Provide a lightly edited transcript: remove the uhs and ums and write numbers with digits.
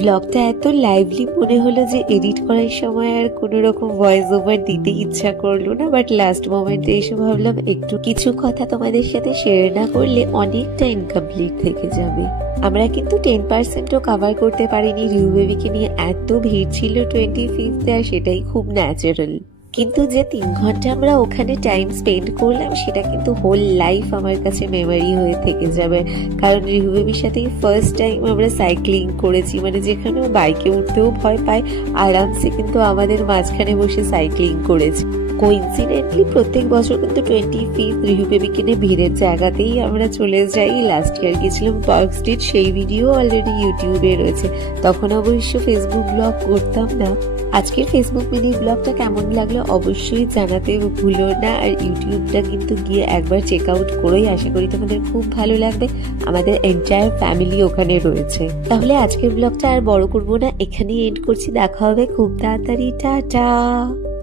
ব্লগটা এত লাইভলি মনে হলো যে এডিট করার সময় আর কোনো রকম ভয়েস ওভার দিতে ইচ্ছা করলো না, বাট লাস্ট মোমেন্টে এসে ভাবলাম একটু কিছু কথা তোমাদের সাথে শেয়ার না করলে অনেকটা ইনকমপ্লিট থেকে যাবে। আমরা কিন্তু 10%ও কভার করতে পারিনি। রিউ বেবিকে নিয়ে এত ভিড় ছিল 25th আর সেটাই খুব ন্যাচারাল। কিন্তু যে 3 ঘন্টা আমরা ওখানে টাইম স্পেন্ড করলাম সেটা কিন্তু হোল লাইফ আমার কাছে মেমোরি হয়ে থেকে যাবে। কারণ রিহু বেবির সাথে ফার্স্ট টাইম আমরা সাইক্লিং করেছি, মানে যেখানে বাইকে উঠতেও ভয় পায় আরামসে কিন্তু আমাদের মাঝখানে বসে সাইক্লিং করেছি। কোইন্সিডেন্টলি প্রত্যেক বছর কিন্তু 25th রিহু বেবিকে নিয়ে ভিড়ের জায়গাতেই আমরা চলে যাই। লাস্ট ইয়ার গেছিলাম পার্ক স্ট্রিট, সেই ভিডিও অলরেডি ইউটিউবে রয়েছে। তখন অবশ্য ফেসবুক ব্লগ করতাম না। আজকের ফেসবুক মিনি ব্লগটা কেমন লাগলো অবশ্যই জানাতে ভুলো না। আর ইউটিউবটা কিন্তু গিয়ে একবার চেক আউট করেই, আশা করি তোমাদের খুব ভালো লাগবে। আমাদের এন্টায়ার ফ্যামিলি ওখানে রয়েছে। তাহলে আজকের ব্লগটা আর বড় করবো না, এখানেই এন্ড করছি। দেখা হবে খুব তাড়াতাড়ি। টাটা।